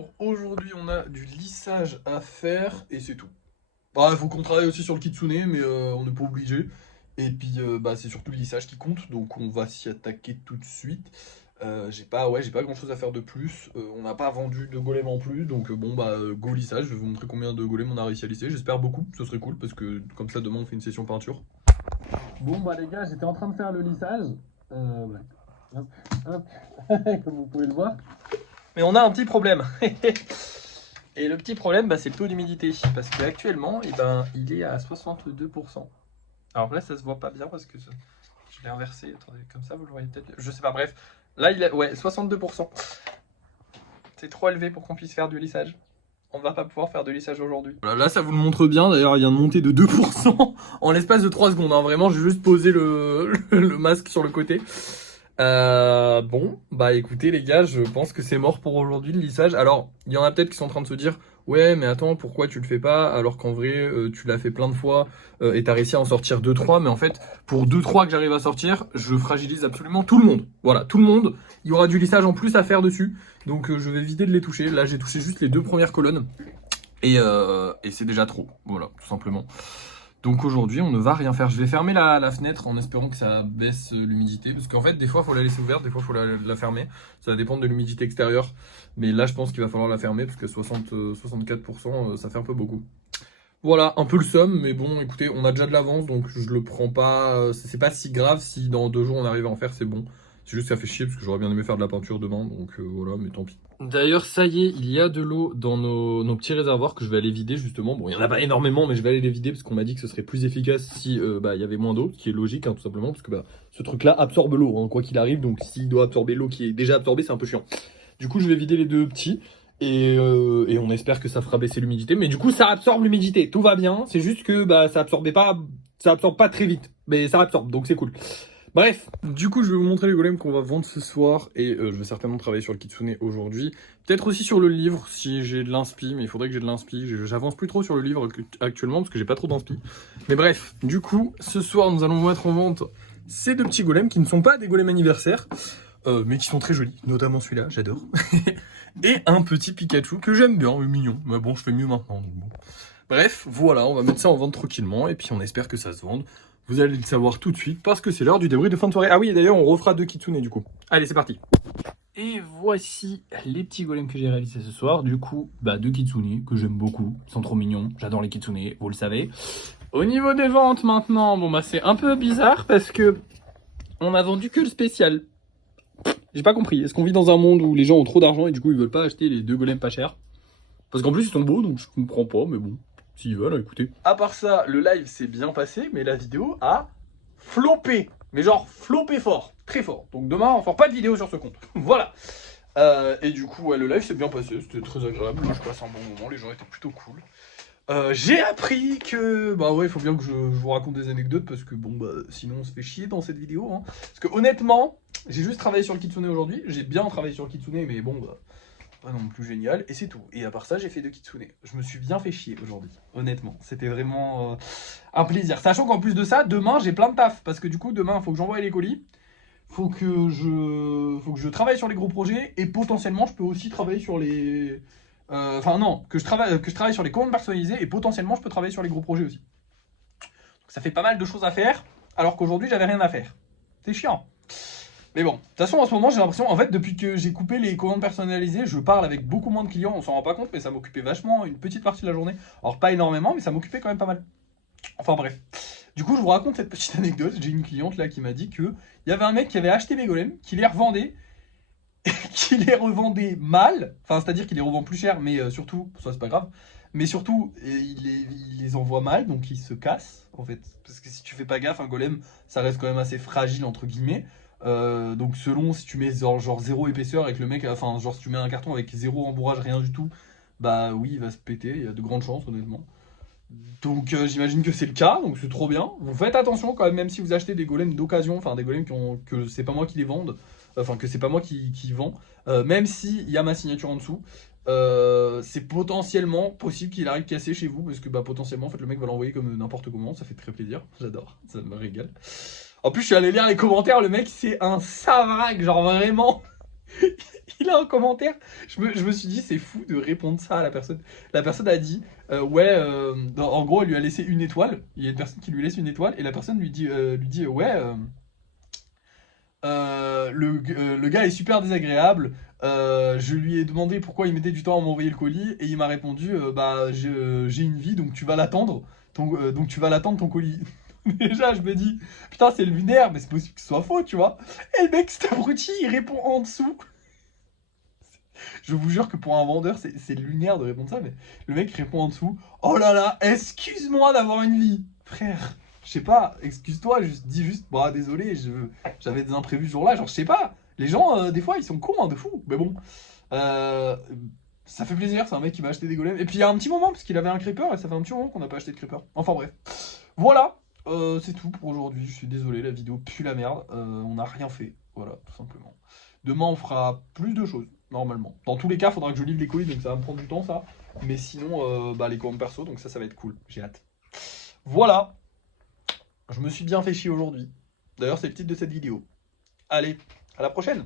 pour aujourd'hui, on a du lissage à faire et c'est tout. Bah, il faut qu'on travaille aussi sur le kitsune, mais on n'est pas obligé. Et puis, bah, c'est surtout le lissage qui compte, donc on va s'y attaquer tout de suite. J'ai pas grand chose à faire de plus. On n'a pas vendu de golem en plus, donc bon, bah, go lissage. Je vais vous montrer combien de golems on a réussi à lisser. J'espère beaucoup, ce serait cool, parce que comme ça, demain, on fait une session peinture. Bon, bah, les gars, j'étais en train de faire le lissage. Ouais. Hop, hop, comme vous pouvez le voir. Mais on a un petit problème. Et le petit problème, bah, c'est le taux d'humidité. Parce qu'actuellement, eh ben, il est à 62%. Alors là, ça se voit pas bien parce que je l'ai inversé. Attendez, comme ça, vous le voyez peut-être. Je sais pas, bref. Là, il est, ouais, 62%. C'est trop élevé pour qu'on puisse faire du lissage. On va pas pouvoir faire de lissage aujourd'hui. Voilà, là, ça vous le montre bien. D'ailleurs, il vient de monter de 2% en l'espace de 3 secondes. Hein. Vraiment, j'ai juste posé le masque sur le côté. Bon, bah écoutez les gars, je pense que c'est mort pour aujourd'hui le lissage. Alors, il y en a peut-être qui sont en train de se dire ouais, mais attends, pourquoi tu le fais pas alors qu'en vrai tu l'as fait plein de fois et t'as réussi à en sortir 2-3. Mais en fait, pour 2-3 que j'arrive à sortir, je fragilise absolument tout le monde. Voilà, tout le monde. Il y aura du lissage en plus à faire dessus. Donc je vais éviter de les toucher. Là, j'ai touché juste les 2 premières colonnes et c'est déjà trop. Voilà, tout simplement. Donc aujourd'hui, on ne va rien faire. Je vais fermer la fenêtre en espérant que ça baisse l'humidité. Parce qu'en fait, des fois, il faut la laisser ouverte, des fois, il faut la fermer. Ça va dépendre de l'humidité extérieure. Mais là, je pense qu'il va falloir la fermer parce que 64%, ça fait un peu beaucoup. Voilà, un peu le seum. Mais bon, écoutez, on a déjà de l'avance. Donc je le prends pas. C'est pas si grave si dans 2 jours, on arrive à en faire, c'est bon. C'est juste que ça fait chier parce que j'aurais bien aimé faire de la peinture demain. Donc voilà, mais tant pis. D'ailleurs, ça y est, il y a de l'eau dans nos petits réservoirs que je vais aller vider justement. Bon, il n'y en a pas énormément, mais je vais aller les vider parce qu'on m'a dit que ce serait plus efficace si bah, il y avait moins d'eau, ce qui est logique hein, tout simplement, parce que bah, ce truc-là absorbe l'eau, hein, quoi qu'il arrive. Donc s'il doit absorber l'eau qui est déjà absorbée, c'est un peu chiant. Du coup, je vais vider les 2 petits et on espère que ça fera baisser l'humidité. Mais du coup, ça absorbe l'humidité, tout va bien. C'est juste que bah, ça absorbe pas très vite, mais ça absorbe, donc c'est cool. Bref, du coup, je vais vous montrer les golems qu'on va vendre ce soir et je vais certainement travailler sur le kitsune aujourd'hui. Peut-être aussi sur le livre si j'ai de l'inspi, mais il faudrait que j'ai de l'inspi. J'avance plus trop sur le livre actuellement parce que j'ai pas trop d'inspi. Mais bref, du coup, ce soir, nous allons mettre en vente ces 2 petits golems qui ne sont pas des golems anniversaires, mais qui sont très jolis, notamment celui-là, j'adore. Et un petit Pikachu que j'aime bien, mignon. Mais bon, je fais mieux maintenant. Donc bon. Bref, voilà, on va mettre ça en vente tranquillement et puis on espère que ça se vende. Vous allez le savoir tout de suite parce que c'est l'heure du débrief de fin de soirée. Ah oui, d'ailleurs, on refera 2 kitsune du coup. Allez, c'est parti. Et voici les petits golems que j'ai réalisés ce soir. Du coup, bah 2 kitsune que j'aime beaucoup. Ils sont trop mignons. J'adore les kitsune, vous le savez. Au niveau des ventes maintenant, bon bah c'est un peu bizarre parce que on a vendu que le spécial. J'ai pas compris. Est-ce qu'on vit dans un monde où les gens ont trop d'argent et du coup ils veulent pas acheter les 2 golems pas chers? Parce qu'en plus ils sont beaux, donc je comprends pas, mais bon. S'ils veulent, écoutez. À part ça, le live s'est bien passé, mais la vidéo a floppé. Mais genre floppé fort, très fort. Donc demain, on fera pas de vidéo sur ce compte. Voilà. Et du coup, ouais, le live s'est bien passé, c'était très agréable. Je passe un bon moment, les gens étaient plutôt cool. J'ai appris que... Bah ouais, il faut bien que je vous raconte des anecdotes parce que bon, bah sinon on se fait chier dans cette vidéo. Hein. Parce que honnêtement, j'ai juste travaillé sur le kitsune aujourd'hui. J'ai bien travaillé sur le kitsune, mais bon, bah... pas non plus génial, et c'est tout. Et à part ça, j'ai fait 2 kitsune. Je me suis bien fait chier aujourd'hui, honnêtement. C'était vraiment un plaisir. Sachant qu'en plus de ça, demain, j'ai plein de taf. Parce que du coup, demain, il faut que j'envoie les colis. Faut que je travaille sur les gros projets. Et potentiellement, je peux aussi travailler sur les... Enfin non, que je travaille sur les commandes personnalisées. Et potentiellement, je peux travailler sur les gros projets aussi. Donc, ça fait pas mal de choses à faire. Alors qu'aujourd'hui, j'avais rien à faire. C'est chiant. Mais bon, de toute façon, en ce moment, j'ai l'impression, en fait, depuis que j'ai coupé les commandes personnalisées, je parle avec beaucoup moins de clients, on s'en rend pas compte, mais ça m'occupait vachement une petite partie de la journée. Alors, pas énormément, mais ça m'occupait quand même pas mal. Enfin, bref. Du coup, je vous raconte cette petite anecdote. J'ai une cliente là qui m'a dit que il y avait un mec qui avait acheté mes golems, qui les revendait, et qui les revendait mal. Enfin, c'est-à-dire qu'il les revend plus cher, mais surtout, ça c'est pas grave, mais surtout, il les envoie mal, donc ils se cassent, en fait. Parce que si tu fais pas gaffe, un golem, ça reste quand même assez fragile, entre guillemets. Donc selon si tu mets genre 0 épaisseur et que le mec, enfin genre si tu mets un carton avec 0 embourrage, rien du tout, bah oui il va se péter, il y a de grandes chances honnêtement. Donc j'imagine que c'est le cas, donc c'est trop bien. Vous faites attention quand même si vous achetez des golems d'occasion, enfin des golems que c'est pas moi qui les vende, enfin que c'est pas moi qui vend, même s'il y a ma signature en dessous, c'est potentiellement possible qu'il arrive cassé chez vous, parce que bah potentiellement en fait le mec va l'envoyer comme n'importe comment, ça fait très plaisir, j'adore, ça me régale. En plus, je suis allé lire les commentaires, le mec, c'est un savrac, genre vraiment. Il a un commentaire, je me suis dit, c'est fou de répondre ça à la personne. La personne a dit, ouais, en gros, elle lui a laissé une étoile. Il y a une personne qui lui laisse une étoile, et la personne lui dit ouais, le gars est super désagréable. Je lui ai demandé pourquoi il mettait du temps à m'envoyer le colis, et il m'a répondu, bah, j'ai une vie, donc tu vas l'attendre. Donc tu vas l'attendre ton colis. Déjà, je me dis, putain, c'est lunaire, mais c'est possible que ce soit faux, tu vois. Et le mec, cet abruti, il répond en dessous. Je vous jure que pour un vendeur, c'est lunaire de répondre ça, mais le mec répond en dessous. Oh là là, excuse-moi d'avoir une vie. Frère, je sais pas, excuse-toi, dis juste, bah désolé, j'avais des imprévus ce jour-là, genre je sais pas. Les gens, des fois, ils sont cons, hein, de fou. Mais bon, euh, ça fait plaisir, c'est un mec qui m'a acheté des golems. Et puis il y a un petit moment, parce qu'il avait un creeper, et ça fait un petit moment qu'on n'a pas acheté de creeper. Enfin bref. Voilà, c'est tout pour aujourd'hui. Je suis désolé, la vidéo pue la merde. On n'a rien fait. Voilà, tout simplement. Demain, on fera plus de choses, normalement. Dans tous les cas, il faudra que je livre les colis, donc ça va me prendre du temps, ça. Mais sinon, bah, les commandes perso, donc ça va être cool. J'ai hâte. Voilà, je me suis bien fait chier aujourd'hui. D'ailleurs, c'est le titre de cette vidéo. Allez, à la prochaine!